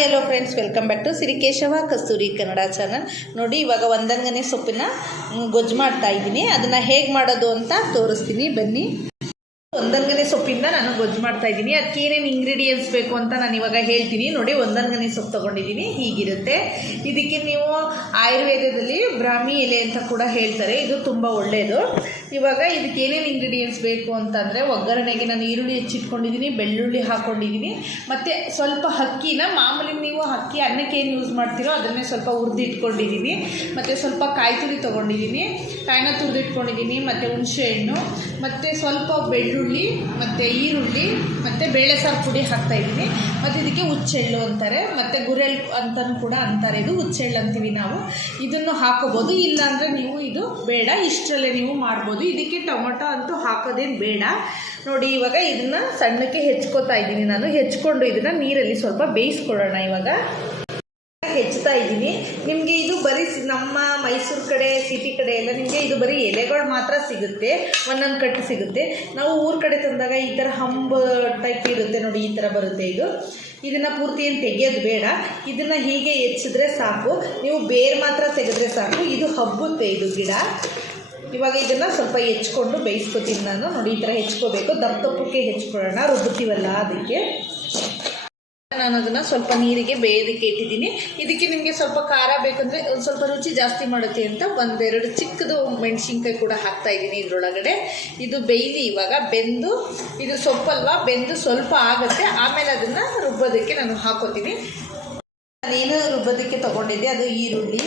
Hi hello friends, welcome back to Siri Keshava Kasturi Kannada channel. ನೋಡಿ, ಇವಾಗ ಒಂದಂಗನೆ ಸೊಪ್ಪಿನ ಗೊಜ್ಜು ಮಾಡ್ತಾ ಇದ್ದೀನಿ. ಅದನ್ನು ಹೇಗೆ ಮಾಡೋದು ಅಂತ ತೋರಿಸ್ತೀನಿ, ಬನ್ನಿ. ಒಂದಂಗನೆ ಸೊಪ್ಪಿಂದ ನಾನು ಗೊಜ್ಜು ಮಾಡ್ತಾ ಇದ್ದೀನಿ. ಅದಕ್ಕೆ ಏನೇನು ಇಂಗ್ರೀಡಿಯೆಂಟ್ಸ್ ಬೇಕು ಅಂತ ನಾನು ಇವಾಗ ಹೇಳ್ತೀನಿ. ನೋಡಿ, ಒಂದಂಗನೆ ಸೊಪ್ಪು ತೊಗೊಂಡಿದ್ದೀನಿ, ಹೀಗಿರುತ್ತೆ. ಇದಕ್ಕೆ ನೀವು ಆಯುರ್ವೇದದಲ್ಲಿ ಬ್ರಾಹ್ಮಿ ಎಲೆ ಅಂತ ಕೂಡ ಹೇಳ್ತಾರೆ, ಇದು ತುಂಬ ಒಳ್ಳೆಯದು. ಇವಾಗ ಇದಕ್ಕೆ ಏನೇನು ಇಂಗ್ರೀಡಿಯೆಂಟ್ಸ್ ಬೇಕು ಅಂತಂದರೆ, ಒಗ್ಗರಣೆಗೆ ನಾನು ಈರುಳ್ಳಿ ಹೆಚ್ಚಿಟ್ಕೊಂಡಿದ್ದೀನಿ, ಬೆಳ್ಳುಳ್ಳಿ ಹಾಕ್ಕೊಂಡಿದ್ದೀನಿ, ಮತ್ತು ಸ್ವಲ್ಪ ಅಕ್ಕಿನ ಮಾಮೂಲಿ ನೀವು ಅಕ್ಕಿ ಅನ್ನಕ್ಕೆ ಏನು ಯೂಸ್ ಮಾಡ್ತೀರೋ ಅದನ್ನೇ ಸ್ವಲ್ಪ ಹುರಿದಿಟ್ಕೊಂಡಿದ್ದೀನಿ, ಮತ್ತು ಸ್ವಲ್ಪ ಕಾಯಿ ತುರಿ ತೊಗೊಂಡಿದ್ದೀನಿ, ಕಾಯಿನ ತುರಿದಿಟ್ಕೊಂಡಿದ್ದೀನಿ, ಮತ್ತು ಹುಣಸೆಹಣ್ಣು, ಮತ್ತು ಸ್ವಲ್ಪ ಬೆಳ್ಳುಳ್ಳಿ ಮತ್ತು ಈರುಳ್ಳಿ ಮತ್ತು ಬೇಳೆ ಸಾರು ಪುಡಿ ಹಾಕ್ತಾಯಿದ್ದೀನಿ. ಮತ್ತು ಇದಕ್ಕೆ ಹುಚ್ಚೆಳ್ಳು ಅಂತಾರೆ, ಮತ್ತು ಗುರೆಳ್ಳು ಅಂತಲೂ ಕೂಡ ಅಂತಾರೆ. ಇದು ಹುಚ್ಚೆಳ್ಳು ಅಂತೀವಿ ನಾವು. ಇದನ್ನು ಹಾಕೋಬೋದು, ಇಲ್ಲಾಂದರೆ ನೀವು ಇದು ಬೇಡ, ಇಷ್ಟರಲ್ಲೇ ನೀವು ಮಾಡ್ಬೋದು. ಇದಕ್ಕೆ ಟೊಮೊಟೊ ಅಂತೂ ಹಾಕೋದೇನು ಬೇಡ. ನೋಡಿ, ಇವಾಗ ಇದನ್ನು ಸಣ್ಣಕ್ಕೆ ಹೆಚ್ಕೋತಾ ಇದ್ದೀನಿ ನಾನು. ಹೆಚ್ಕೊಂಡು ಇದನ್ನು ನೀರಲ್ಲಿ ಸ್ವಲ್ಪ ಬೇಯಿಸ್ಕೊಳ್ಳೋಣ. ಇವಾಗ ಹೆಚ್ಚುತ್ತಾ ಇದ್ದೀನಿ. ನಿಮಗೆ ಇದು ಬರೀ ನಮ್ಮ ಮೈಸೂರು ಕಡೆ, ಸಿಟಿ ಕಡೆ ಎಲ್ಲ ನಿಮಗೆ ಇದು ಬರೀ ಎಲೆಗಳು ಮಾತ್ರ ಸಿಗುತ್ತೆ, ಒಂದೊಂದು ಕಟ್ಟು ಸಿಗುತ್ತೆ. ನಾವು ಊರ ಕಡೆ ತಂದಾಗ ಈ ಥರ ಹಂಬ ಟೈಪ್ ಇರುತ್ತೆ ನೋಡಿ, ಈ ಥರ ಬರುತ್ತೆ. ಇದನ್ನು ಪೂರ್ತಿ ಏನು ತೆಗೆಯೋದು ಬೇಡ, ಇದನ್ನು ಹೀಗೆ ಹೆಚ್ಚಿದ್ರೆ ಸಾಕು. ನೀವು ಬೇರೆ ಮಾತ್ರ ತೆಗೆದ್ರೆ ಸಾಕು, ಇದು ಹಬ್ಬುತ್ತೆ ಇದು ಗಿಡ. ಇವಾಗ ಇದನ್ನು ಸ್ವಲ್ಪ ಹೆಚ್ಕೊಂಡು ಬೇಯಿಸ್ಕೊತೀನಿ ನಾನು. ನೋಡಿ, ಈ ಥರ ಹೆಚ್ಕೋಬೇಕು, ದಪ್ಪಕ್ಕೆ ಹೆಚ್ಕೊಳ್ಳೋಣ, ರುಬ್ಬುತ್ತೀವಲ್ಲ ಅದಕ್ಕೆ. ನಾನು ಅದನ್ನು ಸ್ವಲ್ಪ ನೀರಿಗೆ ಬೇಯೋದಕ್ಕೆ ಇಟ್ಟಿದ್ದೀನಿ. ಇದಕ್ಕೆ ನಿಮಗೆ ಸ್ವಲ್ಪ ಖಾರ ಬೇಕಂದರೆ ಒಂದು ಸ್ವಲ್ಪ ರುಚಿ ಜಾಸ್ತಿ ಮಾಡುತ್ತೆ ಅಂತ ಒಂದೆರಡು ಚಿಕ್ಕದು ಮೆಣಸಿನ್ಕಾಯಿ ಕೂಡ ಹಾಕ್ತಾ ಇದ್ದೀನಿ ಇದರೊಳಗಡೆ. ಇದು ಬೇಯಲಿ, ಇವಾಗ ಬೆಂದು, ಇದು ಸೊಪ್ಪಲ್ವಾ, ಬೆಂದು ಸ್ವಲ್ಪ ಆಗುತ್ತೆ. ಆಮೇಲೆ ಅದನ್ನು ರುಬ್ಬೋದಕ್ಕೆ ನಾನು ಹಾಕೋತೀನಿ. ನಾನೇನು ರುಬ್ಬೋದಕ್ಕೆ ತೊಗೊಂಡಿದ್ದೆ ಅದು ಈರುಳ್ಳಿ,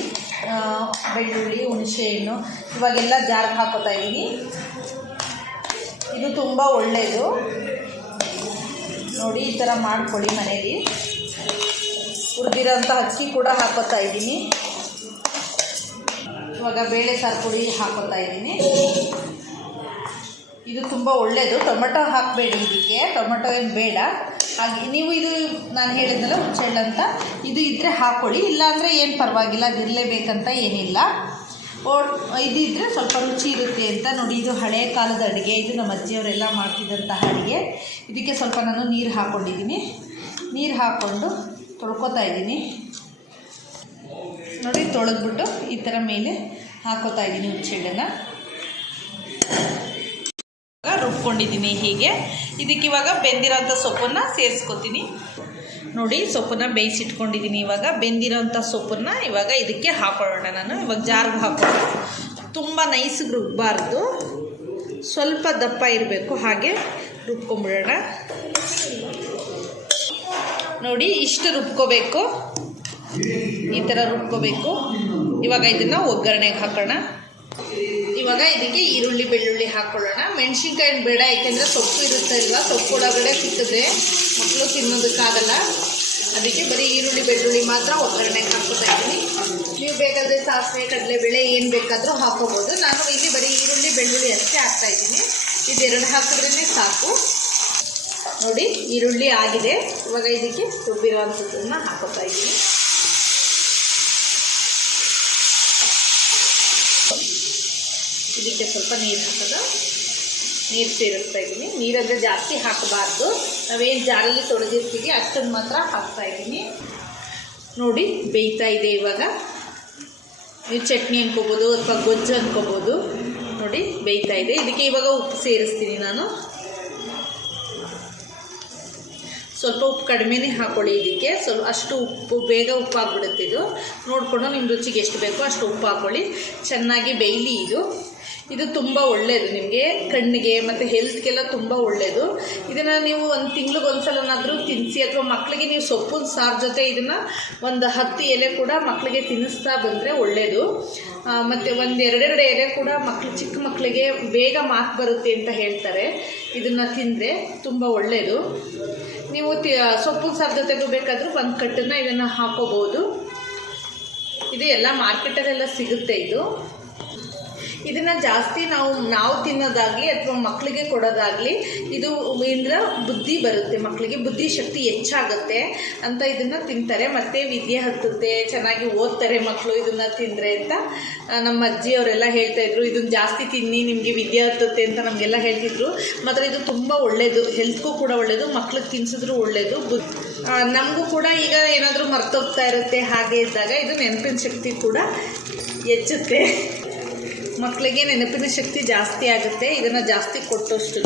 ಬೆಳ್ಳುಳ್ಳಿ, ಹುಣಸೆಹಣ್ಣು, ಇವಾಗೆಲ್ಲ ಜಾರ್ಗೆ ಹಾಕೋತಾ ಇದ್ದೀನಿ. ಇದು ತುಂಬ ಒಳ್ಳೆಯದು. ನೋಡಿ, ಈ ಥರ ಮಾಡ್ಕೊಳ್ಳಿ ಮನೇಲಿ. ಹುರಿದಿರೋಂಥ ಅಕ್ಕಿ ಕೂಡ ಹಾಕೋತಾ ಇದ್ದೀನಿ. ಇವಾಗ ಬೇಳೆ ಸಾರು ಪುಡಿ ಹಾಕೋತಾ ಇದ್ದೀನಿ. ಇದು ತುಂಬ ಒಳ್ಳೆಯದು. ಟೊಮೆಟೊ ಹಾಕಬೇಡಿ ಇದಕ್ಕೆ, ಟೊಮೆಟೊ ಏನು ಬೇಡ. ಹಾಗೆ ನೀವು ಇದು ನಾನು ಹೇಳಿದ್ನಲ್ಲ ಹುಚ್ಚೆಳ್ಳು ಅಂತ, ಇದು ಇದ್ದರೆ ಹಾಕ್ಕೊಳ್ಳಿ, ಇಲ್ಲಾಂದರೆ ಏನು ಪರವಾಗಿಲ್ಲ, ಅದಿರಲೇಬೇಕಂತ ಏನಿಲ್ಲ. ಇದು ಇದ್ದರೆ ಸ್ವಲ್ಪ ರುಚಿ ಇರುತ್ತೆ ಅಂತ. ನೋಡಿ, ಇದು ಹಳೆಯ ಕಾಲದ ಅಡುಗೆ, ಇದು ನಮ್ಮ ಅಜ್ಜಿಯವರೆಲ್ಲ ಮಾಡ್ತಿದ್ದಂತಹ ಅಡುಗೆ. ಇದಕ್ಕೆ ಸ್ವಲ್ಪ ನಾನು ನೀರು ಹಾಕ್ಕೊಂಡಿದ್ದೀನಿ. ನೀರು ಹಾಕ್ಕೊಂಡು ತೊಳ್ಕೊತಾ ಇದ್ದೀನಿ. ನೋಡಿ, ತೊಳೆದ್ಬಿಟ್ಟು ಈ ಥರ ಮೇಲೆ ಹಾಕೋತಾ ಇದ್ದೀನಿ ಹುಚ್ಚೆಳ್ಳನ್ನು. ರುಬ್ಕೊಂಡಿದ್ದೀನಿ ಹೀಗೆ. ಇದಕ್ಕೆ ಇವಾಗ ಬೆಂದಿರೋಂಥ ಸೊಪ್ಪನ್ನು ಸೇರಿಸ್ಕೊತೀನಿ. ನೋಡಿ, ಸೊಪ್ಪನ್ನು ಬೇಯಿಸಿಟ್ಕೊಂಡಿದ್ದೀನಿ. ಇವಾಗ ಬೆಂದಿರೋಂಥ ಸೊಪ್ಪನ್ನು ಇವಾಗ ಇದಕ್ಕೆ ಹಾಕೊಳ್ಳೋಣ. ನಾನು ಇವಾಗ ಜಾರ್ಗೆ ಹಾಕೋಣ. ತುಂಬ ನೈಸ್ಗೆ ರುಬ್ಬಾರ್ದು, ಸ್ವಲ್ಪ ದಪ್ಪ ಇರಬೇಕು, ಹಾಗೆ ರುಬ್ಕೊಂಬಿಡೋಣ. ನೋಡಿ, ಇಷ್ಟು ರುಬ್ಕೋಬೇಕು, ಈ ಥರ ರುಬ್ಕೋಬೇಕು. ಇವಾಗ ಇದನ್ನು ಒಗ್ಗರಣೆಗೆ ಹಾಕೋಣ. ಇವಾಗ ಇದಕ್ಕೆ ಈರುಳ್ಳಿ ಬೆಳ್ಳುಳ್ಳಿ ಹಾಕ್ಕೊಳ್ಳೋಣ. ಮೆಣಸಿನ್ಕಾಯಿ ಬೇಡ, ಯಾಕೆಂದರೆ ಸೊಪ್ಪು ಇರುತ್ತೆ ಅಲ್ವಾ, ಸೊಪ್ಪು ಒಳಗಡೆ ಸಿಕ್ಕಿದ್ರೆ ಮಕ್ಕಳು ತಿನ್ನೋದಕ್ಕಾಗಲ್ಲ. ಅದಕ್ಕೆ ಬರೀ ಈರುಳ್ಳಿ ಬೆಳ್ಳುಳ್ಳಿ ಮಾತ್ರ ಒಗ್ಗರಣೆಗೆ ಹಾಕ್ಕೊತಾ ಇದ್ದೀನಿ. ನೀವು ಬೇಕಾದರೆ ಸಾಸಿವೆ, ಕಡಲೆಬೇಳೆ ಏನು ಬೇಕಾದರೂ ಹಾಕೋಬೋದು. ನಾನು ಇಲ್ಲಿ ಬರೀ ಈರುಳ್ಳಿ ಬೆಳ್ಳುಳ್ಳಿ ಅಷ್ಟೇ ಹಾಕ್ತಾಯಿದ್ದೀನಿ. ಇದೆರಡು ಹಾಕಿದ್ರೇ ಸಾಕು. ನೋಡಿ, ಈರುಳ್ಳಿ ಆಗಿದೆ. ಇವಾಗ ಇದಕ್ಕೆ ರುಬ್ಬಿರುವಂಥದ್ದನ್ನು ಹಾಕೋತಾ ಇದ್ದೀನಿ. ಇದಕ್ಕೆ ಸ್ವಲ್ಪ ನೀರು ಹಾಕೋದು, ನೀರು ಸೇರಿಸ್ತಾ ಇದ್ದೀನಿ. ನೀರಂದರೆ ಜಾಸ್ತಿ ಹಾಕಬಾರ್ದು, ನಾವೇನು ಜಾರಲ್ಲಿ ತೊಳೆದಿರ್ತೀವಿ ಅಷ್ಟನ್ನು ಮಾತ್ರ ಹಾಕ್ತಾ ಇದ್ದೀನಿ. ನೋಡಿ, ಬೇಯ್ತಾ ಇದೆ. ಇವಾಗ ನೀವು ಚಟ್ನಿ ಅನ್ಕೋಬೋದು ಅಥವಾ ಗೊಜ್ಜು ಅನ್ಕೋಬೋದು. ನೋಡಿ, ಬೇಯ್ತಾ ಇದೆ. ಇದಕ್ಕೆ ಇವಾಗ ಉಪ್ಪು ಸೇರಿಸ್ತೀನಿ ನಾನು. ಸ್ವಲ್ಪ ಉಪ್ಪು ಕಡಿಮೆನೇ ಹಾಕ್ಕೊಳ್ಳಿ ಇದಕ್ಕೆ. ಸ್ವಲ್ಪ ಅಷ್ಟು ಉಪ್ಪು, ಬೇಗ ಉಪ್ಪು ಆಗಿಬಿಡುತ್ತೆ. ಇದು ನೋಡಿಕೊಂಡು ನಿಮ್ಮ ರುಚಿಗೆ ಎಷ್ಟು ಬೇಕೋ ಅಷ್ಟು ಉಪ್ಪು ಹಾಕ್ಕೊಳ್ಳಿ. ಚೆನ್ನಾಗಿ ಬೇಯಲಿ. ಇದು ತುಂಬ ಒಳ್ಳೆಯದು, ನಿಮಗೆ ಕಣ್ಣಿಗೆ ಮತ್ತು ಹೆಲ್ತ್ಗೆಲ್ಲ ತುಂಬ ಒಳ್ಳೆಯದು. ಇದನ್ನು ನೀವು ಒಂದು ತಿಂಗ್ಳಿಗೆ ಒಂದ್ಸಲನಾದರೂ ತಿನ್ನಿಸಿ, ಅಥವಾ ಮಕ್ಕಳಿಗೆ ನೀವು ಸೊಪ್ಪಿನ ಸಾರು ಜೊತೆ ಇದನ್ನು ಒಂದು 10 ಎಲೆ ಕೂಡ ಮಕ್ಕಳಿಗೆ ತಿನ್ನಿಸ್ತಾ ಬಂದರೆ ಒಳ್ಳೆಯದು. ಮತ್ತು ಒಂದು ಎರಡೆರಡು ಎಲೆ ಕೂಡ ಚಿಕ್ಕ ಮಕ್ಕಳಿಗೆ ಬೇಗ ಮಾತು ಬರುತ್ತೆ ಅಂತ ಹೇಳ್ತಾರೆ. ಇದನ್ನು ತಿಂದರೆ ತುಂಬ ಒಳ್ಳೆಯದು. ನೀವು ಸೊಪ್ಪಿನ ಸಾರು ಜೊತೆಗೂ ಬೇಕಾದರೂ ಒಂದು ಕಟ್ಟನ್ನು ಇದನ್ನು ಹಾಕೋಬೋದು. ಇದು ಎಲ್ಲ ಮಾರ್ಕೆಟಲ್ಲೆಲ್ಲ ಸಿಗುತ್ತೆ. ಇದನ್ನು ಜಾಸ್ತಿ ನಾವು ತಿನ್ನೋದಾಗಲಿ ಅಥವಾ ಮಕ್ಕಳಿಗೆ ಕೊಡೋದಾಗಲಿ ಇದು ಇಂದ್ರ ಬುದ್ಧಿ ಬರುತ್ತೆ, ಮಕ್ಕಳಿಗೆ ಬುದ್ಧಿಶಕ್ತಿ ಹೆಚ್ಚಾಗುತ್ತೆ ಅಂತ ಇದನ್ನು ತಿಂತಾರೆ. ಮತ್ತು ವಿದ್ಯೆ ಹತ್ತುತ್ತೆ, ಚೆನ್ನಾಗಿ ಓದ್ತಾರೆ ಮಕ್ಕಳು ಇದನ್ನು ತಿಂದರೆ ಅಂತ ನಮ್ಮ ಅಜ್ಜಿಯವರೆಲ್ಲ ಹೇಳ್ತಾಯಿದ್ರು. ಇದನ್ನು ಜಾಸ್ತಿ ತಿನ್ನಿ ನಿಮಗೆ ವಿದ್ಯೆ ಹತ್ತುತ್ತೆ ಅಂತ ನಮಗೆಲ್ಲ ಹೇಳ್ತಿದ್ರು. ಮಾತ್ರ ಇದು ತುಂಬ ಒಳ್ಳೆಯದು, ಹೆಲ್ತ್ಗೂ ಕೂಡ ಒಳ್ಳೆಯದು, ಮಕ್ಳಿಗೆ ತಿನ್ಸಿದ್ರು ಒಳ್ಳೆಯದು. ನಮಗೂ ಕೂಡ ಈಗ ಏನಾದರೂ ಮರ್ತೋಗ್ತಾ ಇರುತ್ತೆ, ಹಾಗೆ ಇದ್ದಾಗ ಇದು ನೆನಪಿನ ಶಕ್ತಿ ಕೂಡ ಹೆಚ್ಚುತ್ತೆ. ಮಕ್ಕಳಿಗೆ ನೆನಪಿನ ಶಕ್ತಿ ಜಾಸ್ತಿ ಆಗುತ್ತೆ ಇದನ್ನು ಜಾಸ್ತಿ ಕೊಟ್ಟಷ್ಟು.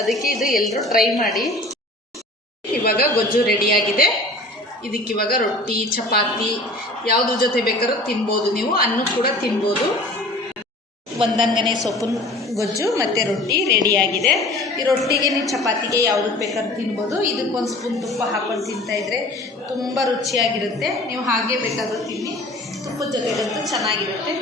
ಅದಕ್ಕೆ ಇದು ಎಲ್ಲರೂ ಟ್ರೈ ಮಾಡಿ. ಇವಾಗ ಗೊಜ್ಜು ರೆಡಿಯಾಗಿದೆ. ಇದಕ್ಕಿವಾಗ ರೊಟ್ಟಿ, ಚಪಾತಿ ಯಾವುದ್ರ ಜೊತೆ ಬೇಕಾದ್ರೂ ತಿನ್ಬೋದು, ನೀವು ಅನ್ನ ಕೂಡ ತಿನ್ಬೋದು. ಒಂದಂಗನೆ ಸೊಪ್ಪಿನ ಗೊಜ್ಜು ಮತ್ತು ರೊಟ್ಟಿ ರೆಡಿಯಾಗಿದೆ. ಈ ರೊಟ್ಟಿಗೆ ನೀವು ಚಪಾತಿಗೆ ಯಾವುದಕ್ಕೆ ಬೇಕಾದ್ರೂ ತಿನ್ಬೋದು. ಇದಕ್ಕೊಂದು ಸ್ಪೂನ್ ತುಪ್ಪ ಹಾಕೊಂಡು ತಿಂತಾಯಿದ್ರೆ ತುಂಬ ರುಚಿಯಾಗಿರುತ್ತೆ. ನೀವು ಹಾಗೆ ಬೇಕಾದರೂ ತಿನ್ನಿ, ತುಪ್ಪದ ಜೊತೆಗಂತೂ ಚೆನ್ನಾಗಿರುತ್ತೆ.